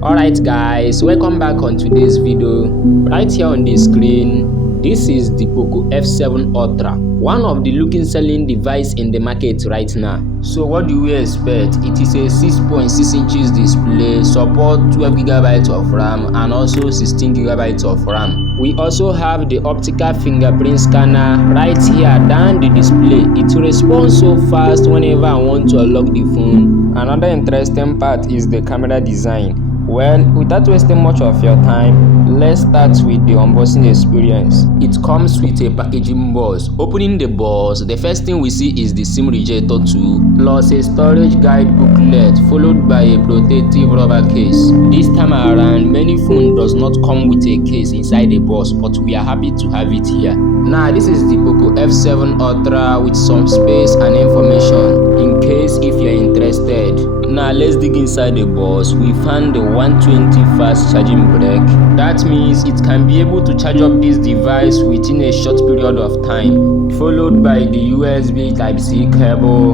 Alright guys, welcome back on today's video. Right here on the screen, this is the Poco F7 Ultra, one of the looking selling device in the market right now. So what do we expect? It is a 6.6 inches display, support 12GB of RAM and also 16GB of RAM. We also have the optical fingerprint scanner right here down the display. It responds so fast whenever I want to unlock the phone. Another interesting part is the camera design. Well, without wasting much of your time, let's start with the unboxing experience. It comes with a packaging box. Opening the box, the first thing we see is the SIM rejector tool, plus a storage guide booklet, followed by a protective rubber case. This time around, many phones does not come with a case inside the box, but we are happy to have it here. Now, this is the Poco F7 Ultra with some space and information, in case if you're interested. Now let's dig inside the box. We found the 120 fast charging brick. That means it can be able to charge up this device within a short period of time, followed by the USB Type-C cable.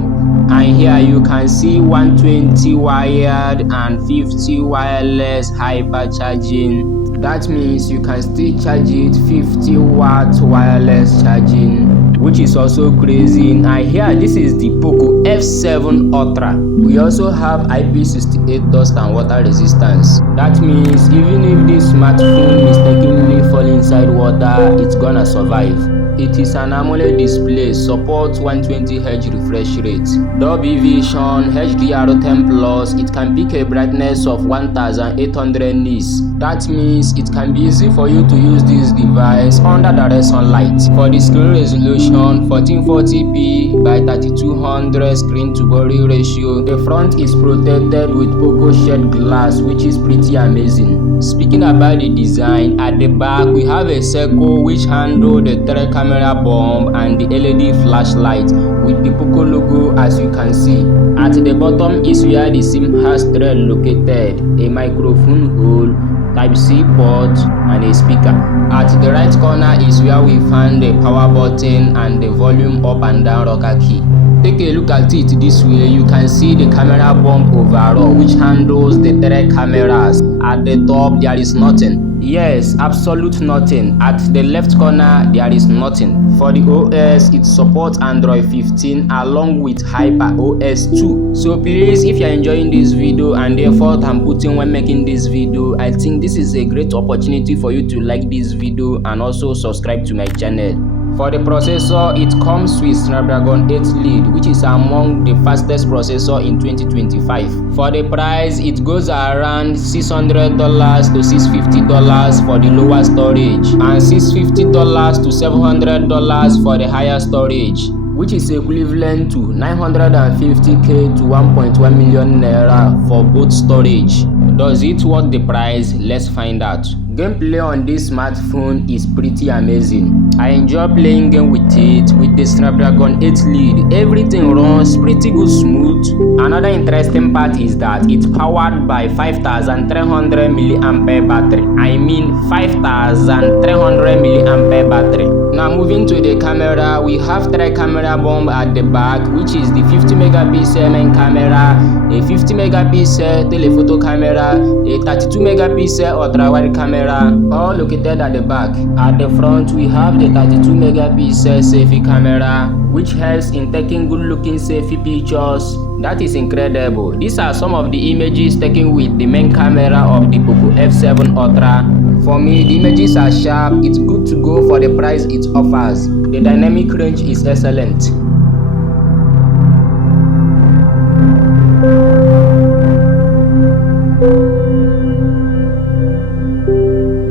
And here you can see 120 wired and 50 wireless hyper charging. That means you can still charge it 50 watt wireless charging, which is also crazy. And here, this is the Poco F7 Ultra. We also have IP68 dust and water resistance. That means even if this smartphone mistakenly fall inside water, it's gonna survive. It is an AMOLED display, supports 120Hz refresh rate, Dolby Vision, HDR10 Plus. It can pick a brightness of 1800 nits. That means it can be easy for you to use this device under direct sunlight. For the screen resolution, 1440p by 3200 screen to body ratio. The front is protected with Poco shed glass, which is pretty amazing. Speaking about the design, at the back we have a circle which handle the camera bomb and the LED flashlight with the Poco logo, as you can see. At the bottom is where the SIM has thread located, a microphone hole, Type-C port and a speaker. At the right corner is where we find the power button and the volume up and down rocker key. Take a look at it this way. You can see the camera bump overall, which handles the three cameras. At the top there is nothing. Yes, absolute nothing. At the left corner there is nothing. For the OS, it supports Android 15 along with Hyper OS 2. So please, if you're enjoying this video and the effort I'm putting when making this video, I think this is a great opportunity for you to like this video and also subscribe to my channel. For the processor, it comes with Snapdragon 8 lead, which is among the fastest processor in 2025. For the price, it goes around $600 to $650 for the lower storage and $650 to $700 for the higher storage, which is equivalent to 950k to 1.1 million naira for both storage. Does it worth the price? Let's find out. Gameplay on this smartphone is pretty amazing. I enjoy playing game with it. With the Snapdragon 8 lead, everything runs pretty good smooth. Another interesting part is that it's powered by 5300 mAh battery. I mean 5300 mAh battery. Now moving to the camera, we have three camera bomb at the back, which is the 50 megapixel main camera, a 50 megapixel telephoto camera, a 32 megapixel ultra wide camera, all located at the back. At the front, we have the 32 megapixel selfie camera, which helps in taking good looking selfie pictures. That is incredible. These are some of the images taken with the main camera of the Poco F7 Ultra. For me, the images are sharp. It's good to go for the price it offers. The dynamic range is excellent.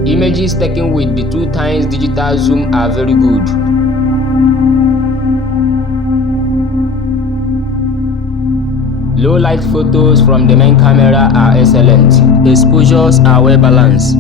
Images taken with the 2x digital zoom are very good. Low light photos from the main camera are excellent. Exposures are well balanced.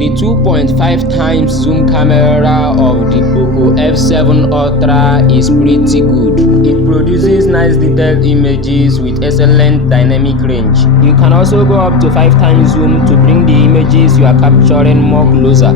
The 2.5 times zoom camera of the Poco F7 Ultra is pretty good. It produces nice detailed images with excellent dynamic range. You can also go up to 5 times zoom to bring the images you are capturing more closer.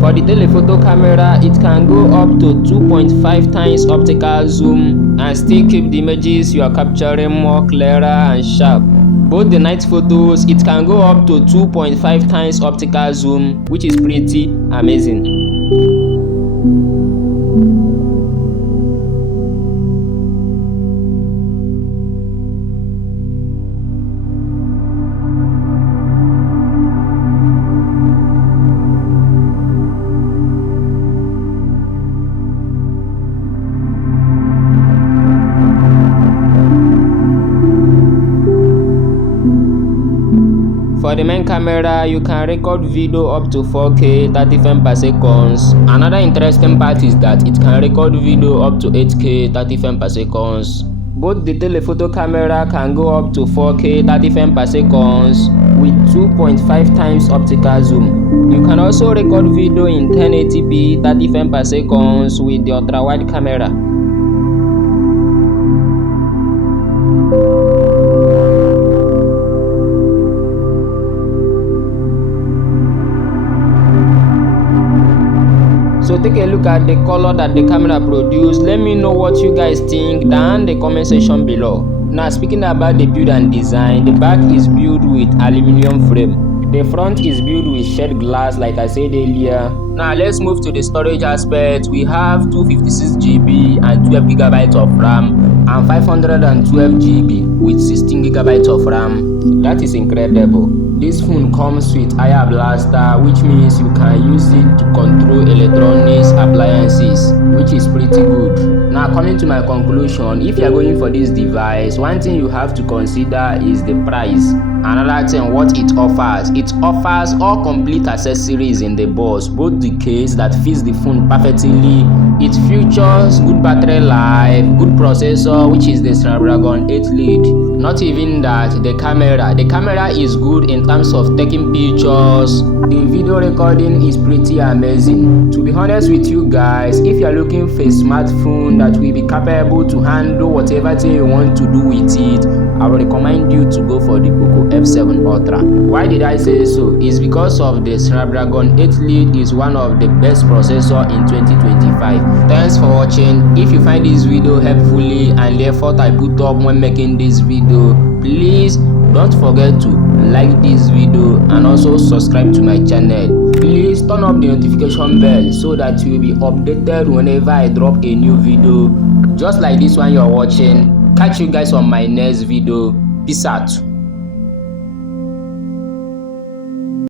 For the telephoto camera, it can go up to 2.5 times optical zoom and still keep the images you are capturing more clearer and sharp. Both the night photos, it can go up to 2.5 times optical zoom, which is pretty amazing. For the main camera, you can record video up to 4K 30 frames per second. Another interesting part is that it can record video up to 8K 30 frames per second. Both the telephoto camera can go up to 4K 30 frames per second with 2.5 times optical zoom. You can also record video in 1080p 30 frames per second with the ultra wide camera. So take a look at the color that the camera produced. Let me know what you guys think down in the comment section below. Now speaking about the build and design, the back is built with aluminum frame. The front is built with shed glass like I said earlier. Now let's move to the storage aspect. We have 256GB and 12GB of RAM and 512GB with 16GB of RAM. That is incredible. This phone comes with IR blaster, which means you can use it to control electronics appliances, which is pretty good. Now coming to my conclusion, if you are going for this device, one thing you have to consider is the price. Another thing, what it offers. It offers all complete accessories in the box, both the case that fits the phone perfectly. It features good battery life, good processor, which is the Snapdragon 8 lead. Not even that, the camera is good in terms of taking pictures. The video recording is pretty amazing. To be honest with you guys, if you are looking for a smartphone that will be capable to handle whatever thing you want to do with it, I would recommend you to go for the Poco F7 Ultra. Why did I say so? It's because of the Snapdragon 8 lead is one of the best processor in 2025. Thanks for watching. If you find this video helpfully and the effort I put up when making this video, please don't forget to like this video and also subscribe to my channel. Please turn up the notification bell so that you will be updated whenever I drop a new video just like this one you're watching. Catch you guys on my next video. Peace out.